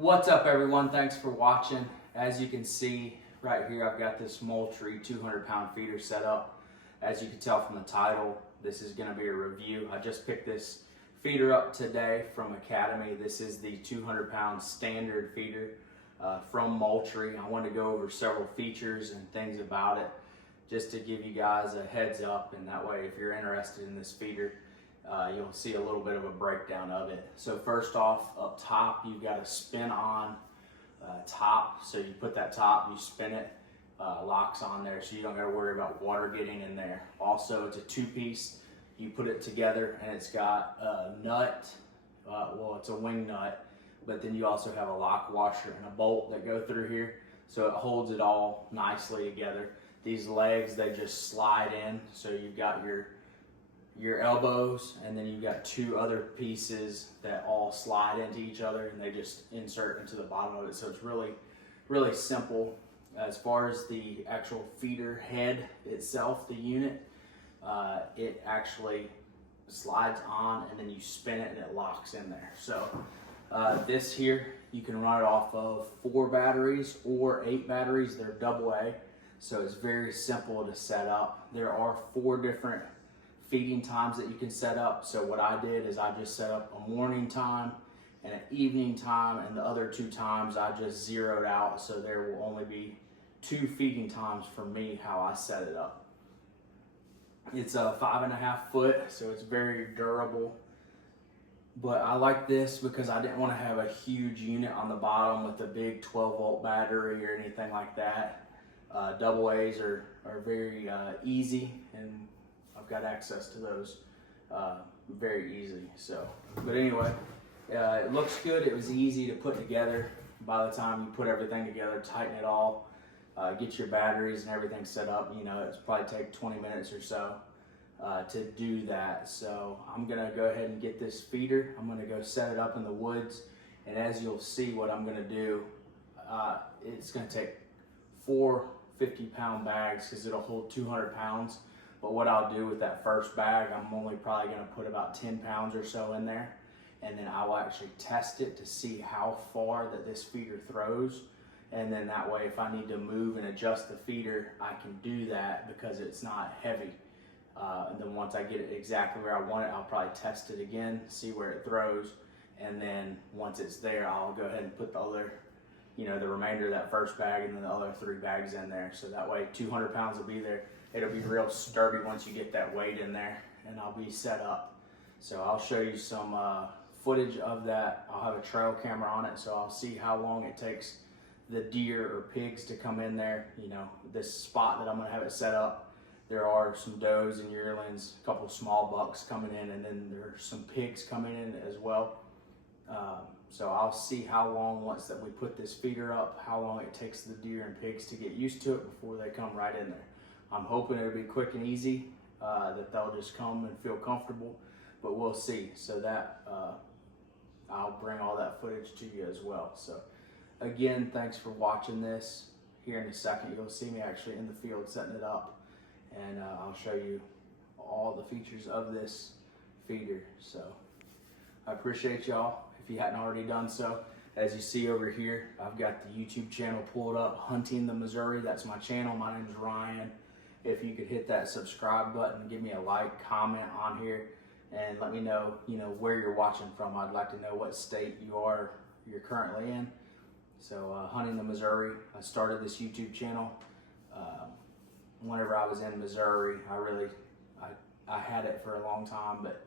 What's up, everyone? Thanks for watching. As you can see right here, I've got this Moultrie 200-pound feeder set up. As you can tell from the title, this is going to be a review. I just picked this feeder up today from Academy. This is the 200-pound standard feeder from Moultrie. I wanted to go over several features and things about it just to give you guys a heads up, and that way if you're interested in this feeder, you'll see a little bit of a breakdown of it. So first off, up top, you've got a spin-on top. So you put that top, you spin it, locks on there, so you don't got to worry about water getting in there. Also, it's a two-piece. You put it together, and it's got a nut. Well, it's a wing nut, but then you also have a lock washer and a bolt that go through here, so it holds it all nicely together. These legs, they just slide in, so you've got your elbows, and then you've got two other pieces that all slide into each other, and they just insert into the bottom of it. So it's really simple. As far as the actual feeder head itself, the unit, it actually slides on, and then you spin it and it locks in there. So this here, you can run it off of 4 batteries or 8 batteries. They're AA, so it's very simple to set up. There are 4 different feeding times that you can set up. So what I did is I just set up a morning time and an evening time, and the other 2 times I just zeroed out, so there will only be 2 feeding times for me, how I set it up. It's a 5.5 foot, so it's very durable. But I like this because I didn't want to have a huge unit on the bottom with a big 12-volt battery or anything like that. AA's are very easy, and I've got access to those very easy. So, but anyway, it looks good. It was easy to put together. By the time you put everything together, tighten it all, get your batteries and everything set up, you know, it's probably take 20 minutes or so to do that. So I'm gonna go ahead and get this feeder. I'm gonna go set it up in the woods, and as you'll see what I'm gonna do, it's gonna take 4 50-pound bags because it'll hold 200 pounds. But what I'll do with that first bag, I'm only probably gonna put about 10 pounds or so in there, and then I will actually test it to see how far that this feeder throws. And then that way, if I need to move and adjust the feeder, I can do that because it's not heavy. And then once I get it exactly where I want it, I'll probably test it again, see where it throws. And then once it's there, I'll go ahead and put the other, you know, the remainder of that first bag and then the other 3 bags in there. So that way 200 pounds will be there. It'll be real sturdy once you get that weight in there, and I'll be set up. So I'll show you some footage of that. I'll have a trail camera on it, so I'll see how long it takes the deer or pigs to come in there. You know, this spot that I'm gonna have it set up, there are some does and yearlings, a couple of small bucks coming in, and then there's some pigs coming in as well. So I'll see how long, once that we put this feeder up, how long it takes the deer and pigs to get used to it before they come right in there. I'm hoping it'll be quick and easy, that they'll just come and feel comfortable, but we'll see. So that I'll bring all that footage to you as well. So again, thanks for watching this. Here in a second, you'll see me actually in the field setting it up, and I'll show you all the features of this feeder. So I appreciate y'all. If you hadn't already done so, as you see over here, I've got the YouTube channel pulled up, Hunting the Missouri. That's my channel. My name is Ryan. If you could hit that subscribe button, give me a like, comment on here, and let me know, you know, where you're watching from. I'd like to know what state you're currently in. So Hunting the Missouri, I started this YouTube channel whenever I was in Missouri. I had it for a long time, but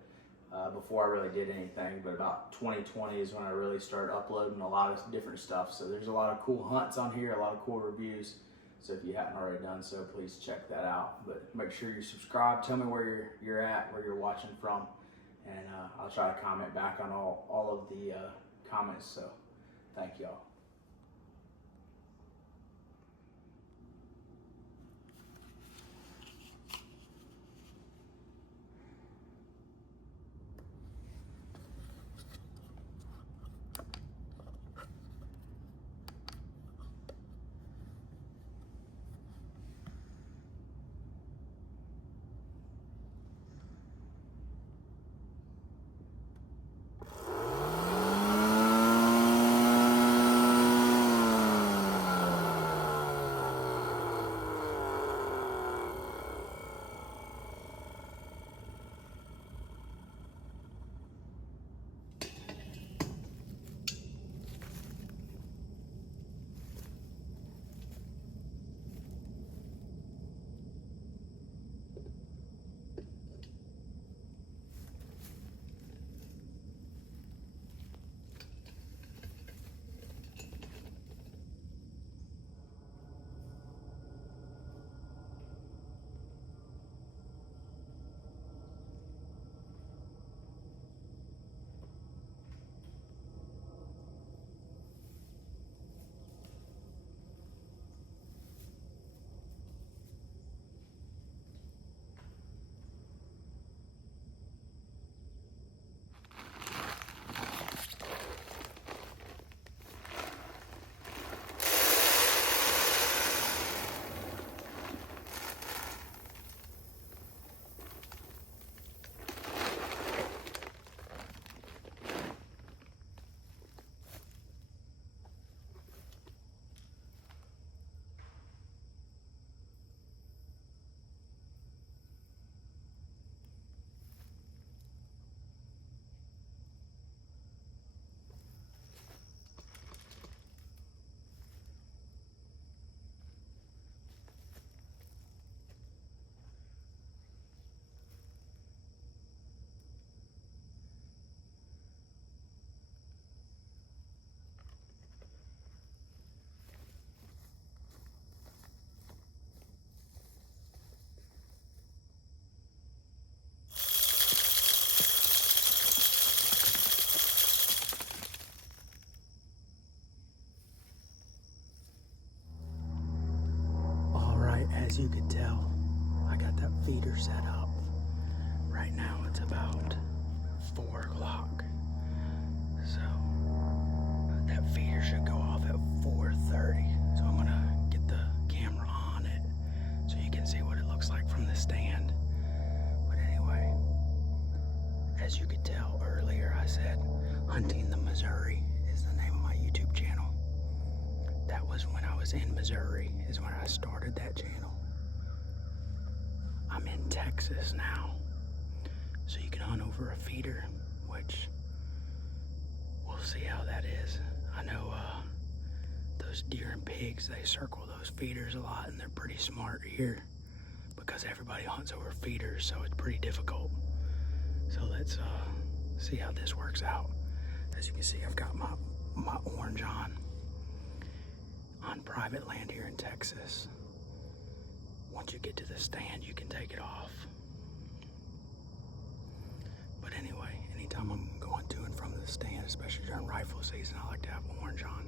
before I really did anything. But about 2020 is when I really started uploading a lot of different stuff. So there's a lot of cool hunts on here, a lot of cool reviews. So if you hadn't already done so, please check that out. But make sure you subscribe. Tell me where you're at, where you're watching from, and I'll try to comment back on all of the comments. So thank y'all. As you could tell, I got that feeder set up. Right now it's about 4 o'clock. So that feeder should go off at 4:30. So I'm gonna get the camera on it so you can see what it looks like from the stand. But anyway, as you could tell earlier, I said Hunting the Moultrie is the name of my YouTube channel. That was when I was in Missouri, is when I started that channel. I'm in Texas now, so you can hunt over a feeder, which we'll see how that is. I know those deer and pigs, they circle those feeders a lot, and they're pretty smart here because everybody hunts over feeders, so it's pretty difficult. So let's see how this works out. As you can see, I've got my orange on private land here in Texas. Once you get to the stand, you can take it off. But anyway, anytime I'm going to and from the stand, especially during rifle season, I like to have orange on.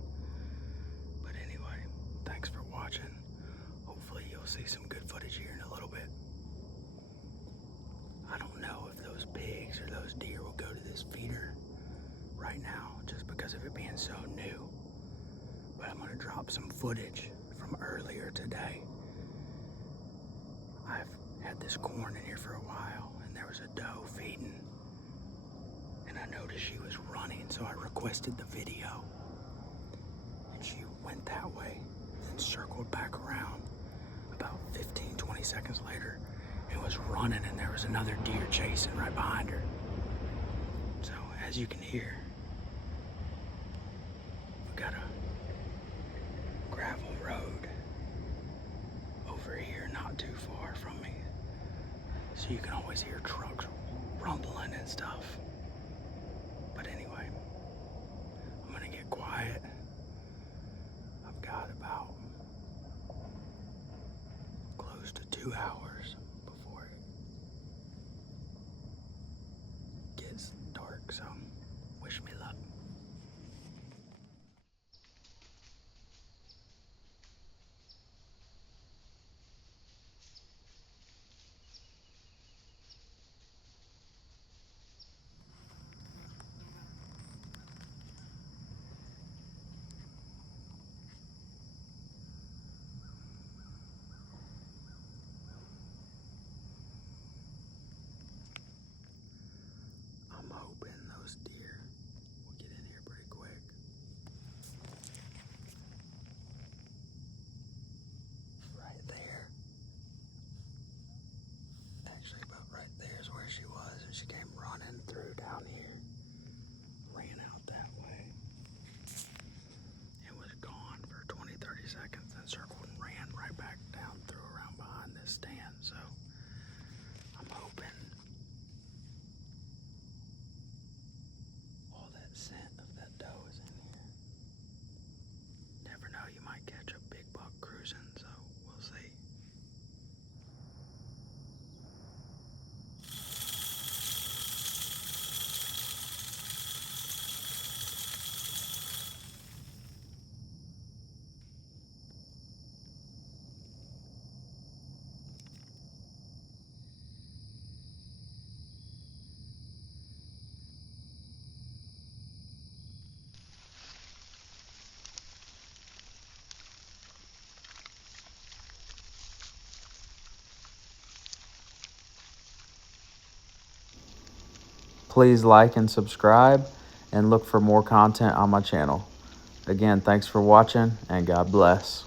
But anyway, thanks for watching. Hopefully you'll see some good footage here in a little bit. I don't know if those pigs or those deer will go to this feeder right now, just because of it being so new. But I'm gonna drop some footage from earlier today. I've had this corn in here for a while, and there was a doe feeding, and I noticed she was running, so I requested the video, and she went that way, then circled back around about 15-20 seconds later, and was running, and there was another deer chasing right behind her. So as you can hear, we got a gravel road over here, not too far from me, so you can always hear trucks rumbling and stuff. But anyway, I'm gonna get quiet. I've got about close to 2 hours before it gets dark, so wish me luck. I'm hoping those deer will get in here pretty quick. Right there. Actually, about right there is where she was, and she came running through down here. Ran out that way. It was gone for 20-30 seconds, then circled and ran right back down through around behind this stand. So I'm hoping all that scent of that doe is in here. Never know, you might catch a big buck cruising, so we'll see. Please like and subscribe, and look for more content on my channel. Again, thanks for watching, and God bless.